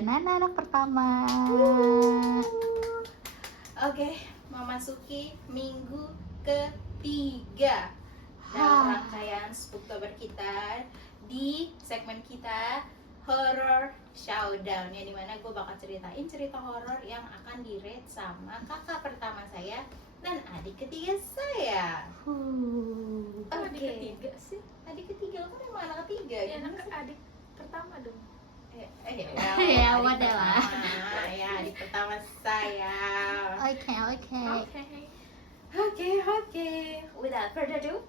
ada Nana anak pertama. Oke, memasuki minggu ketiga dalam rangkaian Spooktober kita di segmen kita Horror Showdown, yang dimana gue bakal ceritain cerita horor yang akan di-rate sama kakak pertama saya dan adik ketiga saya. Adik ketiga sih? Adik ketiga, lo kan emang anak ketiga. Ya, gimana anak sih? adik pertama dong. Ya, adik wadah lah. pertama. Ya, adik pertama saya. Oke. Without further ado,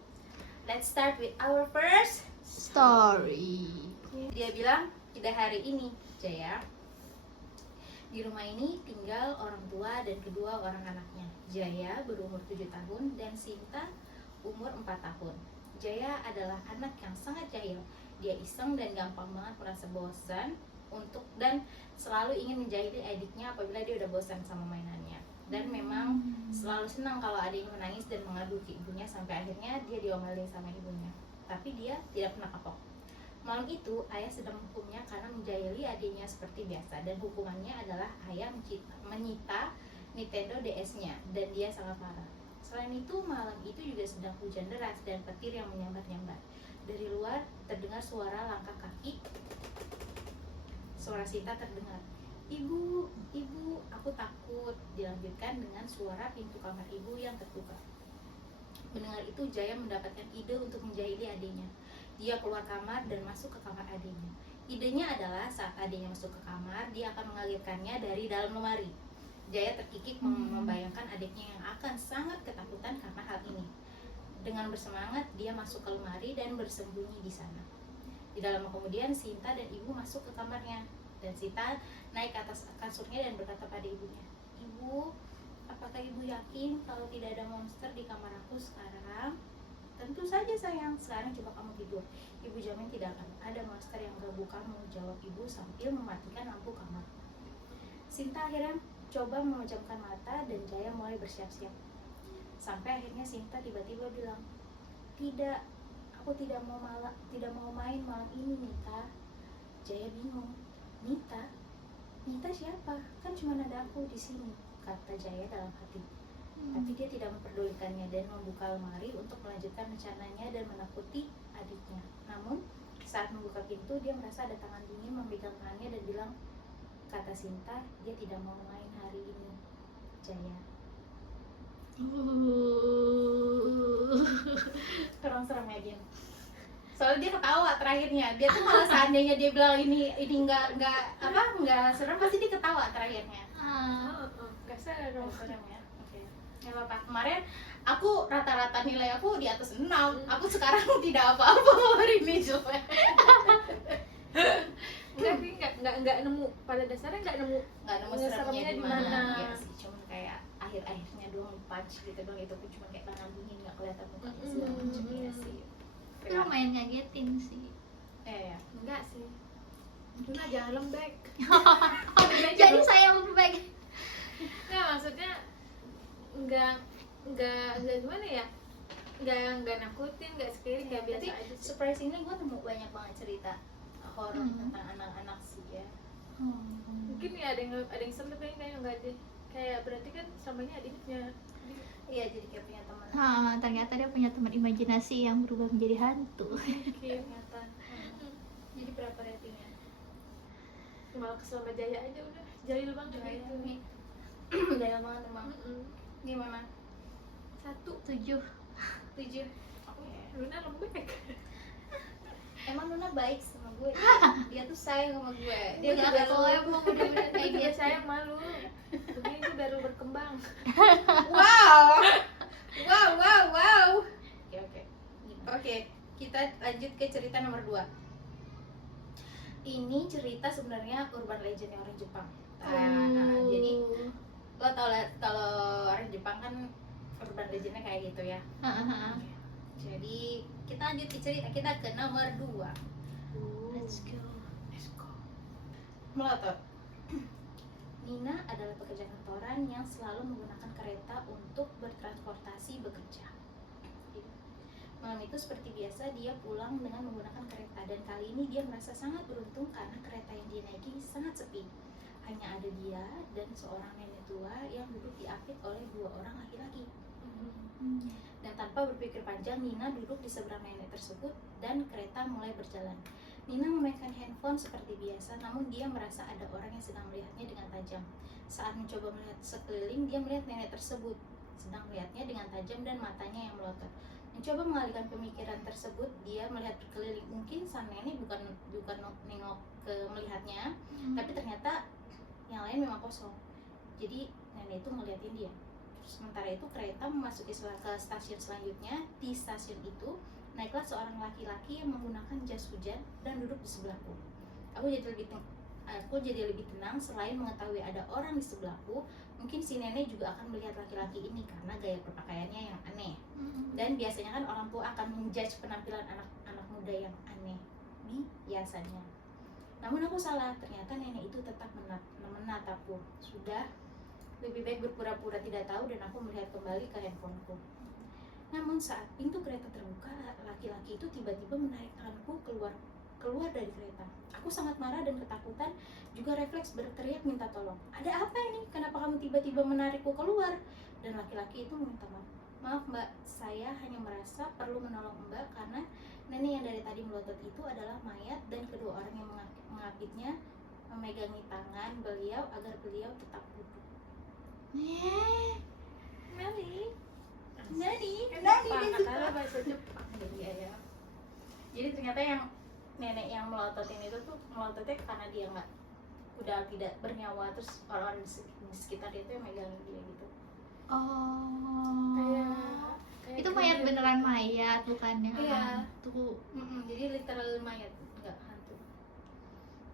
let's start with our first. Story. Dia bilang, tidak hari ini, Jaya. Di rumah ini tinggal orang tua dan kedua orang anaknya. Jaya berumur 7 tahun dan Sinta umur 4 tahun. Jaya adalah anak yang sangat jahil. Dia iseng dan gampang banget merasa bosan dan selalu ingin menjahili adiknya apabila dia udah bosan sama mainannya. Dan memang selalu senang kalau adiknya menangis dan mengadu ke ibunya sampai akhirnya dia diomelin sama ibunya. Tapi dia tidak pernah kapok. Malam itu ayah sedang menghukumnya karena menjahili adiknya seperti biasa, dan hukumannya adalah ayah menyita Nintendo DS-nya dan dia sangat marah. Selain itu, malam itu juga sedang hujan deras dan petir yang menyambar-nyambar. Dari luar terdengar suara langkah kaki. Suara Sinta terdengar. Ibu, aku takut. Dilanjutkan dengan suara pintu kamar ibu yang terbuka. Mendengar itu, Jaya mendapatkan ide untuk menjahili adiknya. Dia keluar kamar dan masuk ke kamar adiknya. Idenya adalah saat adiknya masuk ke kamar, dia akan mengalirkannya dari dalam lemari. Jaya terkikik membayangkan adiknya yang akan sangat ketakutan karena hal ini. Dengan bersemangat, dia masuk ke lemari dan bersembunyi di sana. Tidak lama kemudian, Sinta dan ibu masuk ke kamarnya. Dan Sinta naik ke atas kasurnya dan berkata pada ibunya, "Ibu, apakah ibu yakin kalau tidak ada monster di kamar aku sekarang?" "Tentu saja sayang, sekarang coba kamu tidur. Ibu jamin tidak akan ada monster yang ganggu kamu," jawab ibu sambil mematikan lampu kamar. Sinta akhirnya coba memejamkan mata dan Jaya mulai bersiap-siap. Sampai akhirnya Sinta tiba-tiba bilang, "Tidak, aku tidak mau main malam ini, Nita." Jaya bingung. Nita siapa? Kan cuma ada aku di sini, kata Jaya dalam hati. Tapi dia tidak memperdulikannya dan membuka lemari untuk melanjutkan rencananya dan menakuti adiknya. Namun, saat membuka pintu, dia merasa ada tangan dingin memegang tangannya dan bilang, kata Sinta, dia tidak mau main hari ini, Jaya. Kurang serem ya, Gin? Soalnya dia ketawa terakhirnya. Dia tuh kalau seandainya dia bilang ini nggak serem, pasti dia ketawa terakhirnya. Gak serem. Serem ya. Nggak apa-apa. Kemarin aku rata-rata nilai aku di atas 6. Aku sekarang tidak apa-apa hari ini coba. Enggak nemu, pada dasarnya enggak nemu seremnya di mana. Ya Sih, cuman kayak akhir-akhirnya doang punch gitu doang, itu pun cuma kayak tangan dingin, enggak kelihatan mukanya segala macam ya sih. Itu lumayan ngagetin sih. Ya. enggak sih. Luna jangan lembek. Jadi saya lembek. Nggak, maksudnya enggak gimana ya? Enggak nakutin, enggak scary, kayak biasa Tapi aja sih. surprisingly gue nemu banyak banget cerita horor tentang anak-anak sih ya. Mungkin ya ada yang serem tapi kayak enggak deh. Kayak berarti kan samanya adiknya. Iya, jadi kayak punya teman. Ternyata dia punya teman imajinasi yang berubah menjadi hantu. Ternyata. Jadi berapa ratingnya? Malah kesel sama Jaya aja udah. Jahil banget gitu. Jahil banget emang. Gimana? 7. 7. Luna lembek. Emang Luna baik sama gue. Dia tuh sayang sama gue. Dia Dia nggak kalau emang bener-bener kayak Dia gitu. sayang malu. Begini tuh baru berkembang. Wow. Oke, kita lanjut ke cerita nomor 2. Ini cerita sebenarnya urban legend orang Jepang. Jadi lo tau lah, kalau orang Jepang kan urban legendnya kayak gitu ya. Jadi kita lanjut ke cerita kita ke nomor 2. Let's go. Melotot. Nina adalah pekerja kantoran yang selalu menggunakan kereta untuk bertransportasi bekerja. Malam itu seperti biasa dia pulang dengan menggunakan kereta, dan kali ini dia merasa sangat beruntung karena kereta yang dia naiki sangat sepi. Hanya ada dia dan seorang nenek tua yang duduk diapit oleh 2 orang laki-laki. Dan tanpa berpikir panjang, Nina duduk di seberang nenek tersebut dan kereta mulai berjalan. Nina memainkan handphone seperti biasa, namun dia merasa ada orang yang sedang melihatnya dengan tajam. Saat mencoba melihat sekeliling, dia melihat nenek tersebut sedang melihatnya dengan tajam dan matanya yang melotot. Mencoba mengalihkan pemikiran tersebut, dia melihat berkeliling. Mungkin sang nenek bukan nengok ke melihatnya, tapi ternyata yang lain memang kosong. Jadi nenek itu ngeliatin dia. Sementara itu kereta memasuki ke stasiun selanjutnya. Di stasiun itu naiklah seorang laki-laki yang menggunakan jas hujan dan duduk di sebelahku. Aku jadi lebih tenang. Selain mengetahui ada orang di sebelahku, mungkin si nenek juga akan melihat laki-laki ini karena gaya berpakaiannya yang aneh. Dan biasanya kan orang tua akan menjudge penampilan anak muda yang aneh biasanya. Namun aku salah, ternyata nenek itu tetap menatapku. Sudah, lebih baik berpura-pura tidak tahu dan aku melihat kembali ke handphoneku. Namun saat pintu kereta terbuka, laki-laki itu tiba-tiba menarik tanganku keluar dari kereta. Aku sangat marah dan ketakutan, juga refleks berteriak minta tolong. Ada apa ini? Kenapa kamu tiba-tiba menarikku keluar? Dan laki-laki itu meminta maaf. Maaf mbak, saya hanya merasa perlu menolong mbak karena nenek yang dari tadi melotot itu adalah mayat dan kedua orang yang mengapitnya memegangi tangan beliau agar beliau tetap duduk. Nani Kata bahasa Jepang. Iya ya. Jadi ternyata yang nenek yang melototin itu tuh melototnya karena dia udah tidak bernyawa, terus orang-orang di sekitar dia tuh yang megangin dia gitu. Kayak Itu mayat beneran mayat bukannya Iya. hantu. Jadi literal mayat, nggak hantu.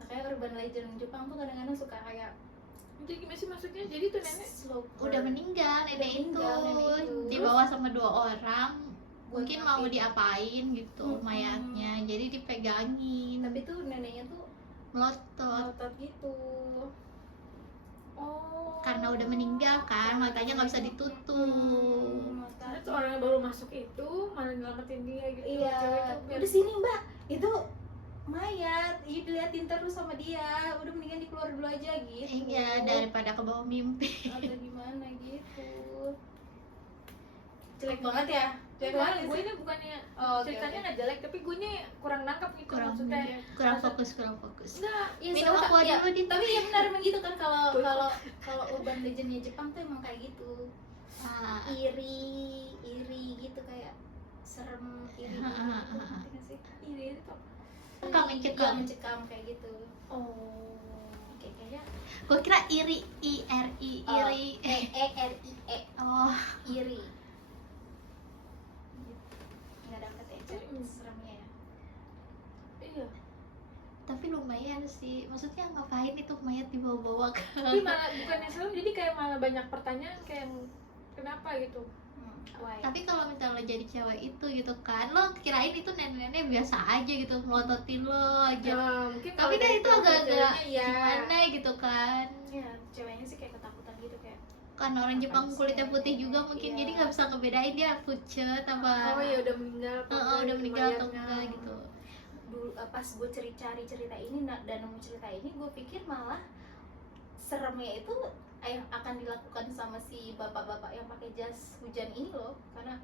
Makanya urban legend Jepang tuh kadang-kadang suka kayak jadi gimana sih maksudnya? Jadi tuh nenek slow Udah meninggal nenek itu, dibawa sama 2 orang. Buat Mungkin mau ngapain? diapain gitu mayatnya, jadi dipegangin. Tapi tuh neneknya tuh Melotot melotot gitu. karena udah meninggal kan, matanya nggak bisa ditutup. Terus orang yang baru masuk itu malah nyelamatin dia gitu. Iya, Cewek itu biar udah sini mbak, itu mayat, diliatin terus sama dia, udah mendingan dikeluar dulu aja gitu. Iya, daripada ke bawah mimpi. atau gimana gitu. Jelek banget ya, jelek Enggak, banget gue sih. ini bukannya Oh, oke, ceritanya oke. nggak jelek, tapi gue nya kurang nangkap gitu kurang maksudnya. kurang Maksud- fokus. Enggak, Iya, Minum soalnya aqua ya, dulu, Dit. tapi ya benar emang gitu kan, kalau urban legendnya Jepang tuh emang kayak gitu. Ah, iri gitu, kayak serem, iri gitu. Ngerti nggak sih? ini itu. Mencekam, mencekam. Iya, mencekam kayak gitu. Oh. Kayaknya gue kira iri, iri. ERIE Oh, iri. Nggak dapet ya, cari Mm-mm. seremnya ya. Iya. tapi lumayan sih. Maksudnya ngapain itu mayat dibawa-bawa ke? Tapi malah bukannya serem, jadi kayak malah banyak pertanyaan kayak kenapa gitu. Why? Tapi kalau misalnya lo jadi cewek itu gitu kan, lo kirain itu nenek-nenek biasa aja gitu melototin lo aja. Ya, mungkin Tapi kan itu agak-agak ya. gimana gitu kan. Ya, ceweknya sih kayak ketakutan gitu, kayak Karena orang Jepang kulitnya putih juga mungkin, Iya. jadi nggak bisa ngebedain dia pucet apa. Oh ya udah meninggal. Udah meninggal atau mayatnya. enggak gitu. dulu pas gue cari cerita ini dan nemu cerita ini, gue pikir malah seremnya itu yang akan dilakukan sama si bapak-bapak yang pakai jas hujan ini loh, karena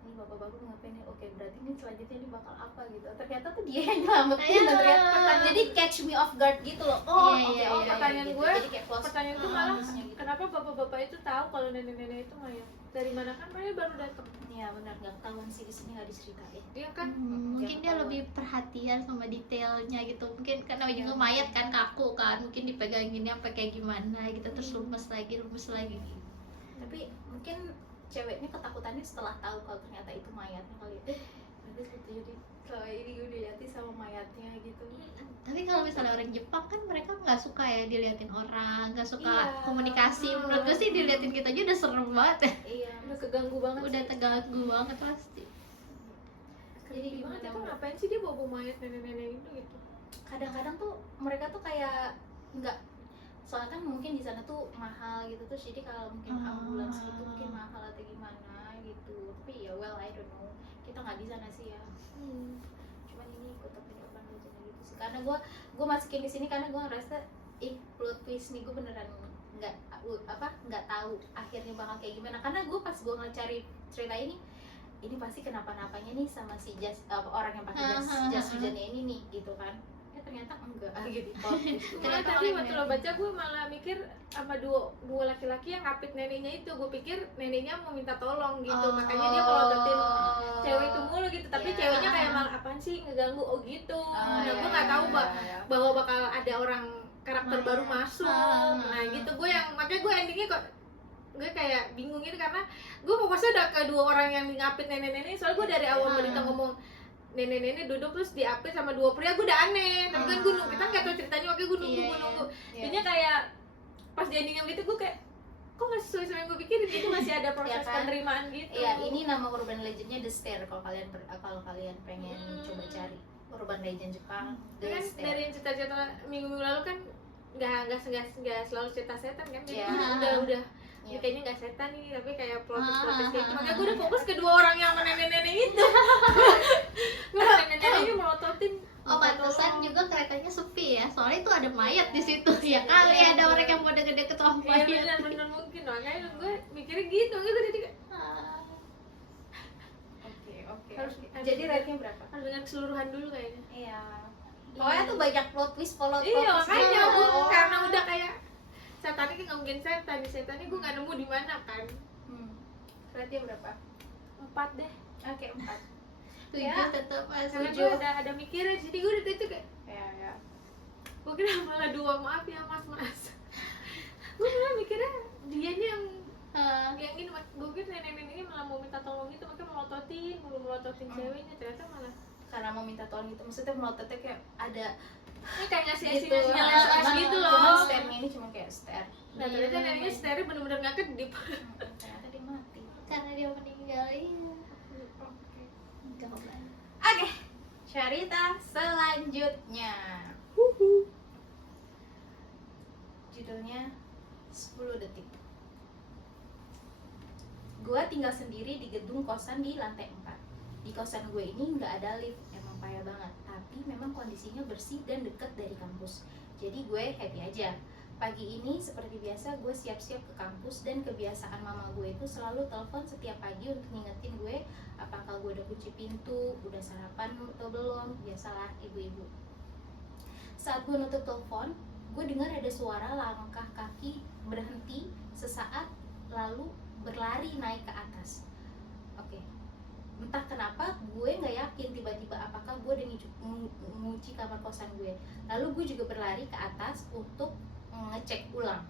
ini bapak-bapak ngapain ya, oke berarti ini selanjutnya ini bakal apa gitu, ternyata tuh dia yang nyelamatin. Iya. Dan ternyata jadi catch me off guard gitu loh. Oh Iya, oke, iya, oh iya, pertanyaan gitu. gue- Jadi kayak Pertanyaan itu Ah, malah harusnya gitu. kenapa bapak-bapak itu tahu kalau nenek-nenek itu mayat? Dari mana kan mereka baru datang. Ya benar, nggak ketahuan sih, di sini nggak diceritain. Dia kan Mungkin dia ketahuan. lebih perhatian sama detailnya gitu. Mungkin karena Iya. juga mayat kan kaku kan, mungkin dipeganginnya sampai kayak gimana gitu, terus lemes lagi. Tapi mungkin ceweknya ketakutannya setelah tahu kalau ternyata itu mayatnya kali ya. Nanti jadi kalau ini gue dilihatin sama mayatnya gitu. Tapi kalau misalnya orang Jepang kan mereka nggak suka ya diliatin orang, nggak suka Iya. komunikasi. Menurut gue sih diliatin kita aja udah serem banget ya. Iya, udah keganggu banget. Udah sih. terganggu banget pasti. jadi Gimana gimana? itu ngapain sih dia bawa mayat nenek-nenek itu gitu? Kadang-kadang tuh mereka tuh kayak nggak soalnya kan mungkin di sana tuh mahal gitu, terus jadi kalau mungkin ambulans gitu mungkin mahal atau gimana gitu. Tapi ya well, I don't know, kita nggak di sana sih ya. Cuman ini ikut tapi urban legend gitu sih, karena gue masukin di sini karena gue ngerasa plot twist nih, gue beneran nggak tahu akhirnya bakal kayak gimana. Karena gue pas gue ngecari cerita ini pasti kenapa-napanya nih sama si orang yang pakai jas hujannya ini nih gitu kan. Ternyata enggak gitu. Ternyata tadi waktu lo baca gue malah mikir sama dua laki-laki yang ngapit neneknya itu, gue pikir neneknya mau minta tolong gitu, makanya dia melototin cewek itu mulu gitu. Tapi ceweknya kayak malah apaan sih ngeganggu gitu. Nah gue nggak tahu bahwa bakal ada orang karakter baru masuk. Nah gitu makanya gue endingnya kok gue kayak bingung gitu, karena gue fokusnya udah ke dua orang yang ngapit nenek-nenek. Soalnya gue dari awal berita ngomong nenek-nenek duduk terus diapit sama dua pria, gue udah aneh. Tapi kan gue nunggu, kita nggak tahu ceritanya, makanya gue nunggu. Jadinya kayak pas di endingnya gitu gue kayak kok nggak sesuai sama yang gue pikirin gitu, masih ada proses penerimaan gitu. Iya, ini nama urban legendnya The Stair kalau kalian pengen coba cari urban legend Jepang. The Kan Stair. dari cerita-cerita minggu lalu kan nggak selalu cerita setan kan, jadi udah kayaknya nggak setan nih, tapi kayak protes kayak gitu. Makanya gue udah fokus ke dua orang yang nenek-nenek itu. Gue nenek-neneknya melototin. Oh, pantesan juga keretanya sepi ya, soalnya itu ada mayat di situ ya kali ada orang yang mau deket-deket sama Iya mayat. bener mungkin, makanya gue mikirnya gitu jadi kayak Oke. harus Jadi rate-nya berapa? harus dengan keseluruhan dulu kayaknya. Iya. Pokoknya tuh banyak plot twist Iya makanya gitu. gue karena udah kayak setannya kan nggak mungkin setannya gue nggak nemu di mana kan. Rate-nya berapa? 4 deh. Oke, 4. 7 Ya. tetap Karena setuju. gue ada mikirnya, jadi gue udah itu kayak Ya. gue kira malah 2, maaf ya mas. Gue malah mikirnya dia nih yang ini, gue kira nenek-nenek ini malah mau minta tolong gitu, makanya melototin ceweknya. Ternyata malah Karena mau minta tolong gitu, maksudnya melototnya kayak ada ini kayak ngasih gitu. sinyal gitu loh. Cuman stairnya ini cuma kayak stair. Nah ternyata neneknya setirnya bener-bener nggak kedip. Ternyata dia mati. Karena dia meninggal, iya. Oke, cerita selanjutnya. Judulnya 10 detik. Gue tinggal sendiri di gedung kosan di lantai 4. Di kosan gue ini nggak ada lift, emang payah banget. Tapi memang kondisinya bersih dan dekat dari kampus. Jadi gue happy aja. Pagi ini seperti biasa gue siap-siap ke kampus, dan kebiasaan mama gue itu selalu telepon setiap pagi untuk ngingetin gue apakah gue udah kunci pintu, udah sarapan atau belum. Biasalah ibu-ibu. Saat gue nutup telepon, gue dengar ada suara langkah kaki berhenti sesaat lalu berlari naik ke atas. Oke. Entah kenapa gue nggak yakin tiba-tiba apakah gue udah ngunci kamar kosan gue. Lalu gue juga berlari ke atas untuk ngecek ulang,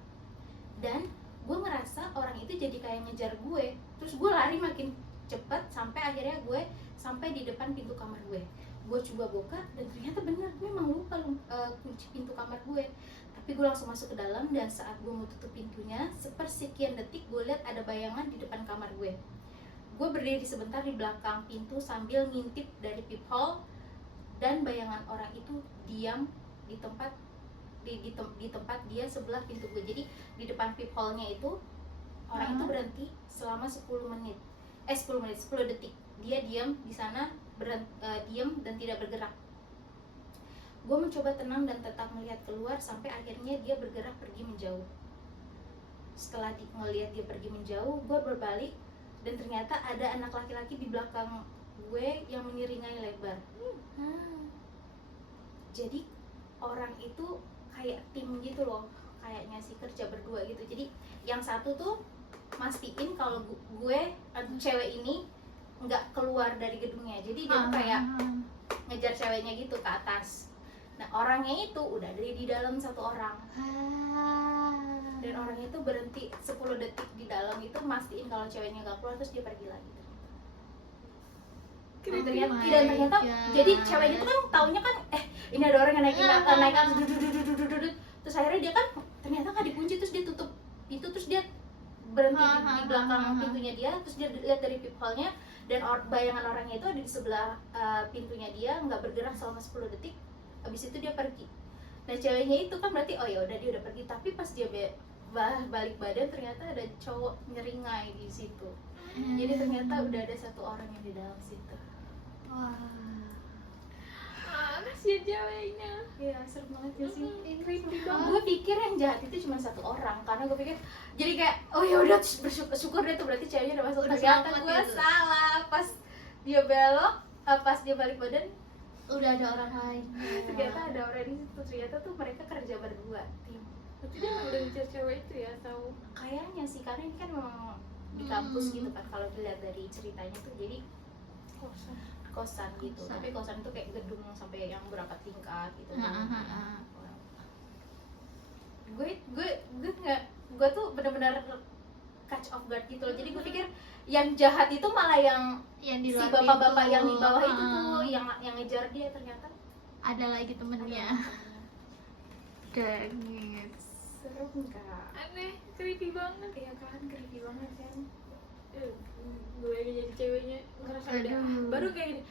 dan gue ngerasa orang itu jadi kayak ngejar gue. Terus gue lari makin cepet sampai akhirnya gue sampai di depan pintu kamar gue. Gue coba buka dan ternyata bener, gue emang lupa kunci pintu kamar gue. Tapi gue langsung masuk ke dalam, dan saat gue mau tutup pintunya, sepersekian detik gue lihat ada bayangan di depan kamar gue. Gue berdiri sebentar di belakang pintu sambil ngintip dari peephole, dan bayangan orang itu diam di tempat dia sebelah pintu gue. Jadi di depan peephole-nya itu orang itu berhenti selama 10 detik. Dia diam di sana, diam dan tidak bergerak. Gue mencoba tenang dan tetap melihat keluar sampai akhirnya dia bergerak pergi menjauh. Setelah ngelihat dia pergi menjauh, gue berbalik dan ternyata ada anak laki-laki di belakang gue yang mengiringai lebar. Jadi orang itu kayak tim gitu loh, kayaknya sih kerja berdua gitu. Jadi yang satu tuh mastiin kalau gue cewek ini nggak keluar dari gedungnya. Jadi dia tuh kayak ngejar ceweknya gitu ke atas. Nah orangnya itu udah ada di dalam satu orang, dan orangnya itu berhenti 10 detik di dalam itu mastiin kalau ceweknya nggak keluar, terus dia pergi lagi. Ternyata jadi ceweknya tuh kan taunya kan ini ada orang yang naik atas, terus akhirnya dia kan ternyata nggak dikunci, terus dia tutup pintu, terus dia berhenti di belakang pintunya dia, terus dia lihat dari peephole-nya, dan bayangan orangnya itu ada di sebelah pintunya dia, nggak bergerak selama 10 detik. Habis itu dia pergi. Nah ceweknya itu kan berarti oh ya udah dia udah pergi, tapi pas dia balik badan ternyata ada cowok nyeringai di situ. Jadi ternyata udah ada satu orang yang di dalam situ. Wah. Kasihan ceweknya. Iya serem banget ya sih. Creepy Gue pikir yang jahat itu cuma satu orang, karena gue pikir jadi kayak oh ya udah bersyukur deh tuh berarti ceweknya udah masuk. Udah Ternyata selamat gue gitu. salah, pas dia belok, pas dia balik badan Udah ada orang lain. ternyata ada orang di situ. Ternyata tuh mereka kerja berdua tim. Berarti dia emang udah ngejar cewek itu ya, tahu? Kayaknya sih karena ini kan memang di kampus gitu kan, kalau dilihat dari ceritanya tuh jadi kosan gitu. Kosan. Tapi kosan itu kayak gedung sampai yang berapa tingkat gitu. Gue tuh benar-benar catch off guard gitu loh. Jadi gue pikir yang jahat itu malah yang Yang di si luar bapak-bapak pintu. yang di bawah itu tuh yang ngejar dia, ternyata Ada lagi temennya. Dang it. serem kak. Aneh, creepy banget. Iya kan, creepy banget kan. Gue lagi jadi ceweknya ngerasa udah Aduh. baru kayak gini.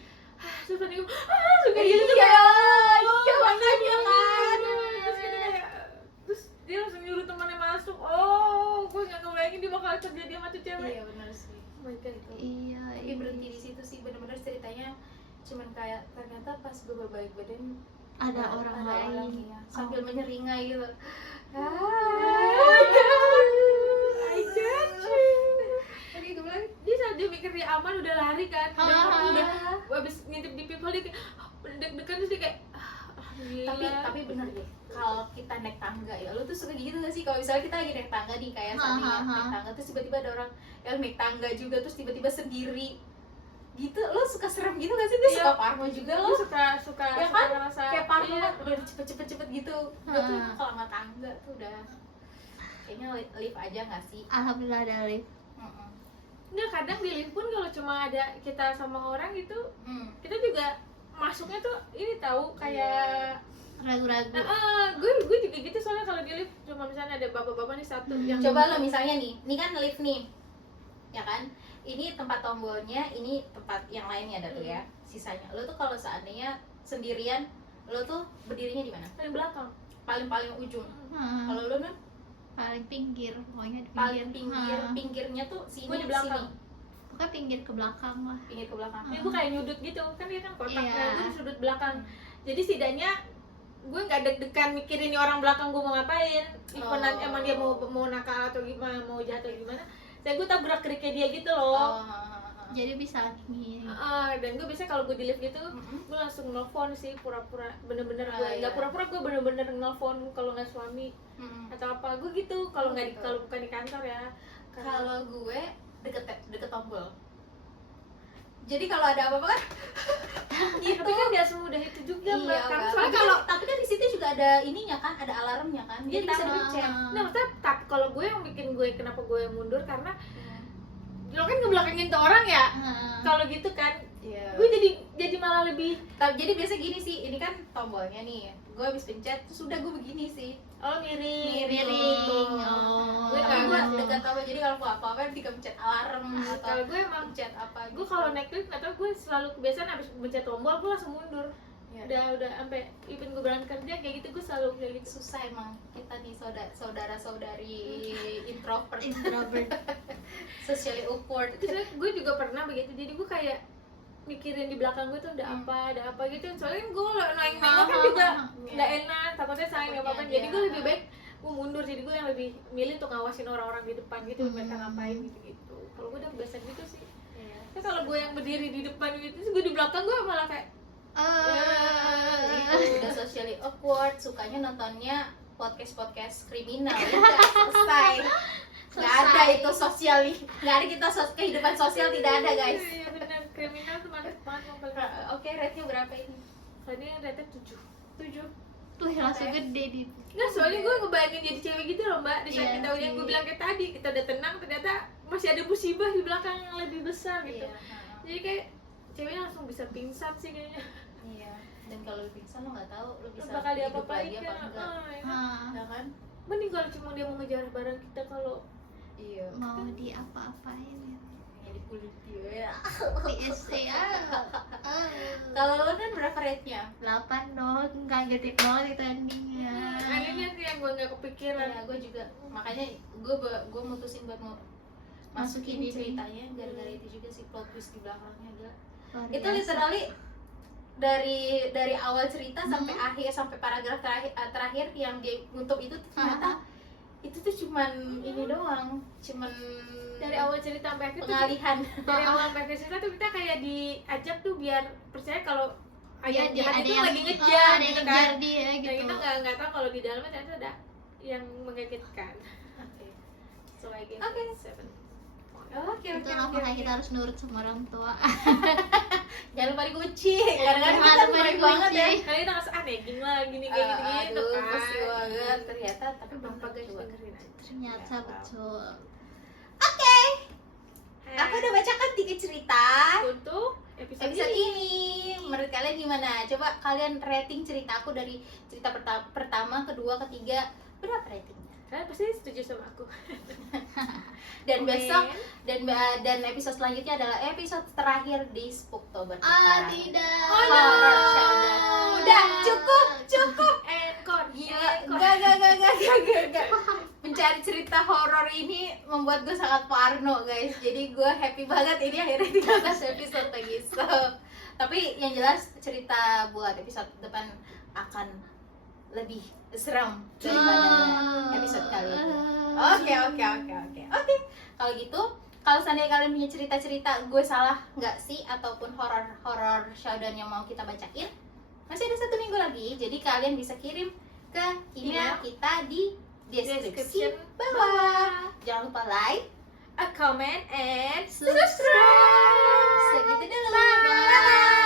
Terus tadi gue suka gitu tuh Iya, kayak iya makanya kan. Terus kita kayak terus dia langsung nyuruh temannya masuk. Oh, gue nggak ngebayangin dia bakal terjadi sama tuh cewek. Iya benar sih. Oh my god. Iya. Tapi berhenti di situ sih, benar-benar ceritanya cuman kayak ternyata pas gue balik badan Ada orang lain. iya, sambil menyeringai gitu. I got you. Oke, gue bilang dia saat dia mikir dia aman udah lari kan, udah habis ngintip di people dia kayak deg-degan terus dia kayak Tapi bener deh, kalau kita naik tangga ya, lo tuh suka gitu gak sih? Kalau misalnya kita lagi naik tangga nih, kayak seandainya naik tangga terus tiba-tiba ada orang yang naik tangga juga terus tiba-tiba sendiri gitu, lo suka serem gitu gak sih? Gue suka parno juga lo. Gue suka Ya kan? ngerasa Kayak parno iya. kan udah cepet-cepet gitu. Gue tuh kalau nggak tangga tuh udah kayaknya lift aja gak sih? Alhamdulillah ada lift. Nggak, kadang di lift pun kalau cuma ada kita sama orang gitu, kita juga masuknya tuh ini tahu kayak Ragu-ragu. gue juga gitu soalnya kalau di lift cuma misalnya ada bapak-bapak nih satu yang Coba lo misalnya nih, ini kan lift nih, ya kan? Ini tempat tombolnya, ini tempat yang lainnya ada tuh ya. Sisanya, lo tuh kalau seandainya sendirian, lo tuh berdirinya di mana? paling belakang. Paling ujung. Kalau lo nih Paling pinggir, pokoknya di paling pinggirnya tuh sini Gue di belakang. sini, Pokoknya pinggir ke belakang lah. pinggir ke belakang. Ini gue kayak nyudut gitu kan, dia kan kotak, Iya. nah gue di sudut belakang. Jadi setidaknya gue nggak deg-degan mikirin nih orang belakang gue mau ngapain, even nanti emang dia mau nakal atau gimana, mau jahat atau gimana, saya gue tabrak keriknya dia gitu loh. Jadi bisa gini. Dan gue biasanya kalau gue di lift gitu, gue langsung nelfon sih, pura-pura bener-bener gue Iya. nggak pura-pura, gue bener-bener nelfon kalau nggak suami atau apa, gue gitu kalau nggak Gitu. kalau bukan di kantor ya. Kalau gue deket tombol. Jadi kalau ada apa-apa kan Iya, tapi kan nggak semudah itu juga mbak. iya, Karena Mbak. soalnya tapi kan di situ juga ada ininya kan, ada alarmnya kan. Jadi Iya, bisa tapi- dicek. nah maksudnya kalau gue yang bikin gue kenapa gue mundur karena lo kan ngebelakangin tuh orang ya. Kalau gitu kan, Iya. gue jadi malah lebih Jadi biasa gini sih, ini kan tombolnya nih. Gue habis pencet, terus udah gue begini sih. miring. Miring. Gue Tapi gue nggak- dekat tombol, jadi kalau mau apa-apa tinggal pencet alarm atau Kalau gue emang pencet apa gue kalau naik lift nggak tau, gue selalu kebiasaan habis pencet tombol gue langsung mundur. Iya. Udah sampai even gue berangkat kerja kayak gitu, gue selalu kayak gitu. Susah emang kita nih saudara-saudari introvert, Introvert. socially awkward. Terus gue juga pernah begitu, jadi gue kayak mikirin di belakang gue tuh ada apa gitu. Soalnya kan gue naik kan juga nggak enak, takutnya sayang nggak apa-apa. Jadi gue lebih baik gue mundur, jadi gue yang lebih milih untuk ngawasin orang-orang di depan gitu, mereka ngapain gitu. Kalau gue udah kebiasaan gitu sih. Tapi kalau gue yang berdiri di depan gitu, terus gue di belakang gue malah kayak Itu udah socially awkward, sukanya nontonnya podcast kriminal, udah selesai. Nggak ada itu sosial, nggak ada kita kehidupan sosial, tidak ada guys. Iya benar, kriminal tuh mantep banget yang paling. Oke, rate-nya berapa ini? Kalau ini yang rate 7. Tuh langsung gede di. Nggak, soalnya gue ngebayangin jadi cewek gitu loh mbak. Di saat Iya kita udah yang sih. gue bilang kayak tadi, kita udah tenang, ternyata masih ada musibah di belakang yang lebih besar gitu. Iya. Jadi kayak ceweknya langsung bisa pingsan sih kayaknya. Iya. Dan kalau lu pingsan lo nggak tahu lo bisa Bakal hidup diapa-apain lagi apa kan. enggak, ya kan? Mending kalau cuma dia mau ngejar barang kita, kalau Iya. Mau diapa-apain ya. kepalanya dikuliti ya. PSC ya. Kalau lo kan berapa rate-nya? 8 dong, ngagetin banget itu endingnya. Anehnya sih yang gue nggak kepikiran. Ya, gue juga makanya gue mutusin buat mau masukin Masukin ini. ceritanya gara-gara itu juga sih, plot twist di belakangnya gak. Luar Itu biasa. literally dari awal cerita sampai akhir, sampai paragraf terakhir yang dia nutup itu tuh ternyata itu tuh cuman ini doang, cuman Dari awal cerita sampai akhir tuh pengalihan. dari awal sampai akhir cerita tuh kita kayak diajak tuh biar percaya kalau ayah Iya, jahat ada itu yang lagi ada ngejar yang gitu ngejar kan. dia Dan gitu. kita nggak tahu kalau di dalamnya ternyata ada yang mengagetkan. Oke. So I give Oke. it 7. Oke, Itulah makanya kita harus nurut sama orang tua. Jangan lupa dikunci. Kadang-kadang kita Jangan lupa baik dikunci. banget ya. Kali kita ngerasa aneh gini gini kayak gitu-gitu Aduh, kan. pasti banget ternyata, tapi belum Apa guys coba. dengerin aja. Ternyata betul. Aku udah bacakan 3 cerita Untuk episode episode ini. ini. Menurut kalian gimana? Coba kalian rating cerita aku dari cerita pertama, kedua, ketiga, berapa ratingnya? Kalian pasti setuju sama aku. Dan Komen. besok dan episode selanjutnya adalah episode terakhir di Spooktober kita. Tidak. Horror Showdown. Udah, cukup. Encore. Gila, enggak. Mencari cerita horor ini membuat gue sangat parno guys. Jadi gue happy banget ini akhirnya 13 episode lagi. So, tapi yang jelas cerita buat episode depan akan lebih seram daripada episode kali ini. Oke. Kalau gitu, kalau seandainya kalian punya cerita-cerita gue salah nggak sih, ataupun horor showdown yang mau kita bacain, masih ada 1 minggu lagi. Jadi kalian bisa kirim ke email kita di deskripsi Description bawah. Jangan lupa like, a comment and subscribe. Segitu dulu. Bye.